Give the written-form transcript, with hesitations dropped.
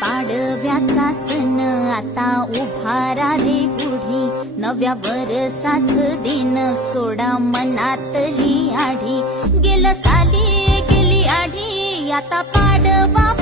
पाडव्याचा सण आता उभारा रे पुढी, नव्या वरसाच दिन सोडा मनातली आढी. गेलं साली गेली आढी, आता पाडवा